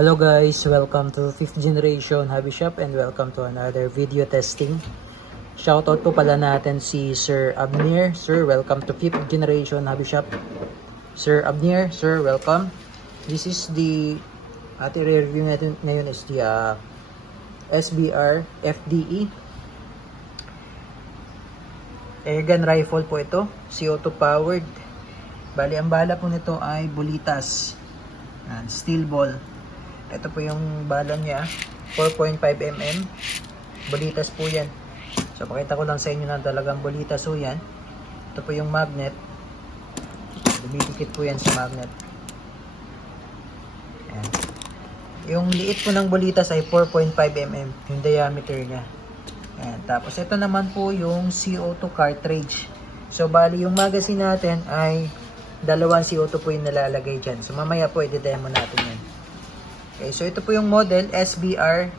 Hello guys, welcome to 5th generation hobby shop and welcome to another video testing. Shoutout po pala natin si Sir Abner. Sir, welcome to 5th generation hobby shop. Sir Abner, sir, welcome. This is the ating review natin ngayon is the SBR FDE airgun rifle po ito, CO2 powered. Bali ang bala po nito ay bulitas and steel ball. Ito po yung bala niya, 4.5 mm. Bulitas po yan. So pakita ko lang sa inyo na talagang bulitas po yan. Ito po yung magnet. Dumidikit po yan sa magnet. Ayan. Yung liit po ng bulitas ay 4.5 mm yung diameter niya. Ayan. Tapos ito naman po yung CO2 cartridge. So bali yung magazine natin ay dalawang CO2 po yung nalalagay dyan. So mamaya po i-demo natin yan. Okay, so ito po yung model SBR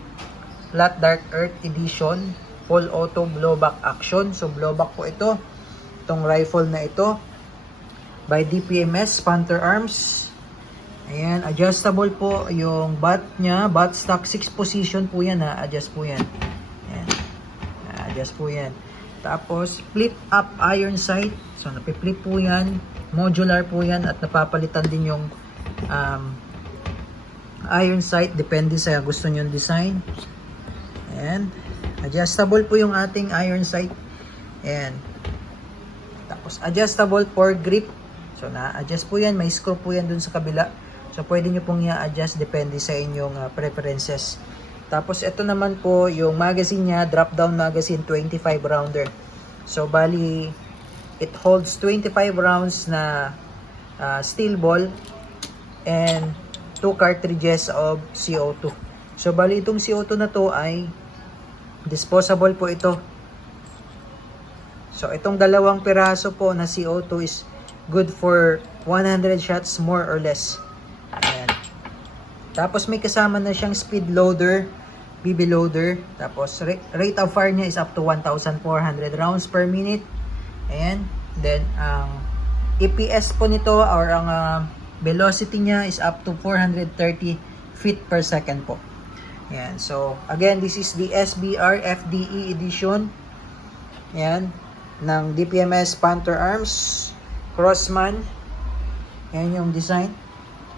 Flat Dark Earth Edition Full Auto Blowback Action. So blowback po ito. Itong rifle na ito by DPMS Panther Arms. Ayan, adjustable po yung butt nya. Butt stock 6 position po yan ha. Adjust po yan. Ayan. Adjust po yan. Tapos flip up iron sight. So napi-flip po yan. Modular po yan at napapalitan din yung iron sight, depende sa gusto nyo design. Ayan. Adjustable po yung ating iron sight. Ayan. Tapos adjustable for grip. So na-adjust po yan. May screw po yan dun sa kabila. So pwede nyo pong i-adjust depende sa inyong preferences. Tapos ito naman po yung magazine nya, drop down magazine 25 rounder. So bali it holds 25 rounds na steel ball and 2 cartridges of CO2. So bali itong CO2 na to ay disposable po ito. So itong dalawang piraso po na CO2 is good for 100 shots more or less. Ayan. Tapos may kasama na siyang speed loader, BB loader. Tapos rate of fire niya is up to 1,400 rounds per minute. Ayan. Then ang EPS po nito or ang velocity niya is up to 430 feet per second po. Ayan. So, again, this is the SBR FDE edition. Ayan. Ng DPMS Panther Arms. Crossman. Ayan yung design.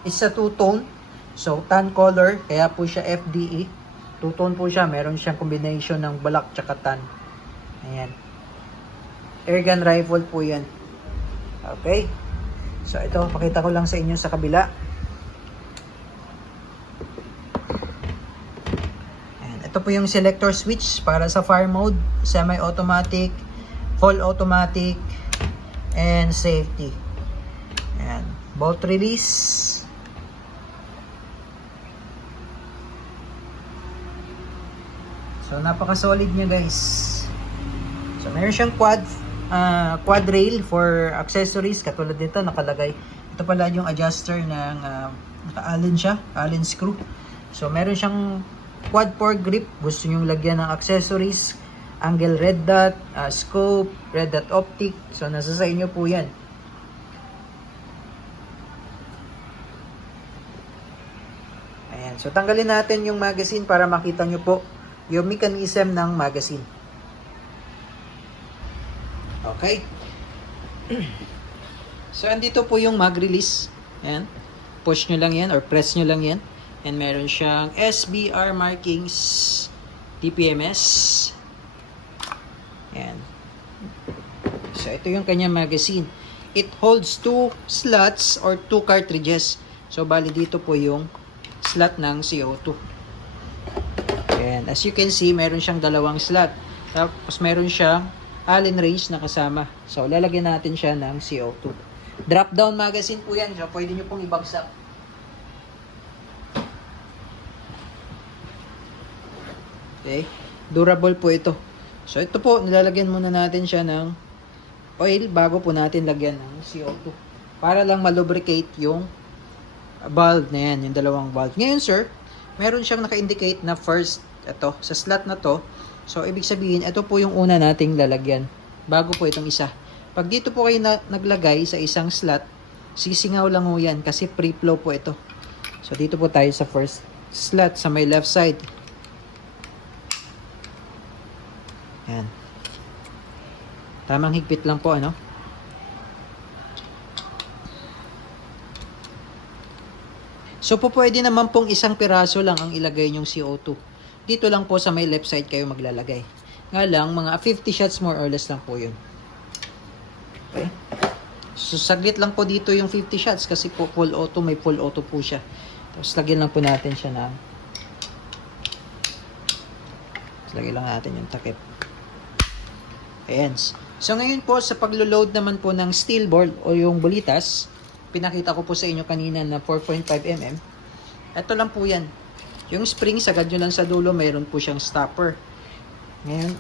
It's a two-tone. So, tan color. Kaya po siya FDE. Two-tone po siya. Meron siyang combination ng black tsaka tan. Ayan. Airgun rifle po yan. Okay. So ito, pakita ko lang sa inyo sa kabila. Ayan, ito po yung selector switch para sa fire mode, semi-automatic, full automatic, and safety. Ayan, bolt release. So napaka-solid niya guys. So meron siyang quad rail for accessories katulad nito nakalagay. Ito pala yung adjuster ng naka-allen siya, allen screw. So meron siyang quad for grip, gusto niyo lagyan ng accessories, angle red dot, scope, red dot optic. So nasa sa inyo po 'yan. Ayan, so tanggalin natin yung magazine para makita niyo po yung mechanism ng magazine. Okay. So, andito po yung mag-release. Ayan. Push nyo lang yan or press nyo lang yan. And meron siyang SBR markings TPMS. Ayan. So, ito yung kanyang magazine. It holds 2 slots or 2 cartridges. So, bali dito po yung slot ng CO2. Ayan. As you can see, meron siyang dalawang slot. Tapos, meron siyang Allen range na kasama. So, lalagyan natin siya ng CO2. Drop down magazine po yan. So, pwede nyo pong ibagsak. Okay. Durable po ito. So, ito po, nilalagyan muna natin siya ng oil bago po natin lagyan ng CO2. Para lang malubricate yung valve na yan, yung dalawang valve. Ngayon, sir, meron siyang naka-indicate na first, ito, sa slot na to. So, ibig sabihin, ito po yung una nating lalagyan. Bago po itong isa. Pag dito po kayo naglagay sa isang slot, sisingaw lang ho yan kasi free flow po ito. So dito po tayo sa first. slot sa may left side. Yan. Tamang higpit lang po, ano? So po pwede naman pong isang piraso lang ang ilagay nyong CO2. Dito lang po sa may left side kayo maglalagay. Nga lang, mga 50 shots more or less lang po yun. Okay? So saglit lang po dito yung 50 shots kasi po full auto, may full auto po siya. Tapos lagyan lang po natin siya na. Tapos lagyan lang natin yung takip. Ayan. So ngayon po sa paglo-load naman po ng steel ball o yung bulitas, pinakita ko po sa inyo kanina na 4.5 mm. Ito lang po yan. Yung spring, sagad nyo lang sa dulo, mayroon po siyang stopper. Ngayon,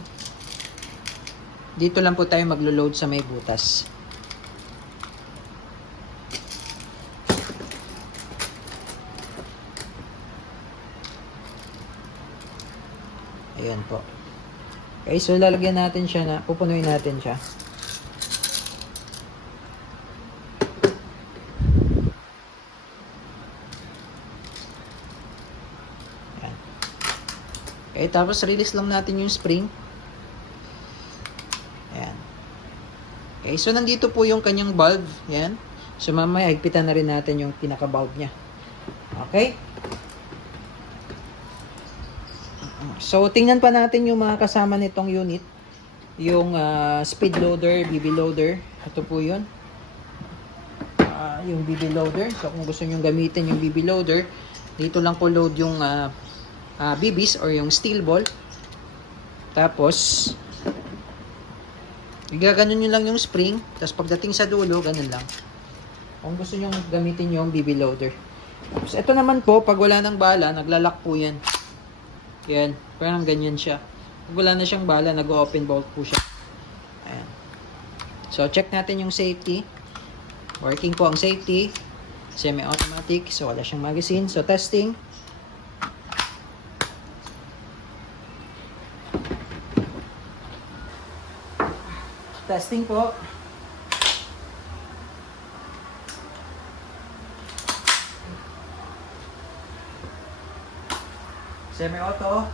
dito lang po tayo maglo-load sa may butas. Ayan po. Okay, so lalagyan natin siya na, pupunuin natin siya. Ayan. Okay, tapos release lang natin yung spring. Ayan. Okay, so nandito po yung kanyang valve. Ayan. So mamaya higpitan na rin natin yung pinaka-valve niya. Okay? So, tingnan pa natin yung mga kasama nitong unit. Yung speed loader, BB loader. Ito po yun. Yung BB loader. So, kung gusto nyo gamitin yung BB loader, dito lang po load yung BBs or yung steel ball. Tapos, igaganon nyo lang yung spring. Tapos, pagdating sa dulo, ganun lang. Kung gusto nyo gamitin yung BB loader. Tapos, ito naman po, pag wala ng bala, naglalak po yan. Yan, parang ganyan siya. Pag wala na siyang bala, nag-open bolt po siya. Ayan. So, check natin yung safety. Working po ang safety. Semi-automatic. So, wala siyang magazine. So, testing. Testing po. Semi-auto.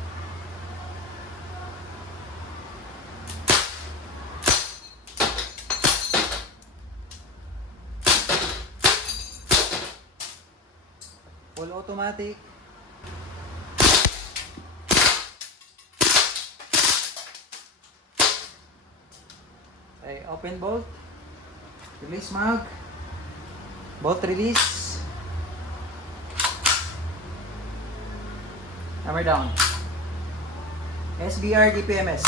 Full automatic. Okay, open bolt. Release mag. Bolt release. Hammer down. SBR DPMS.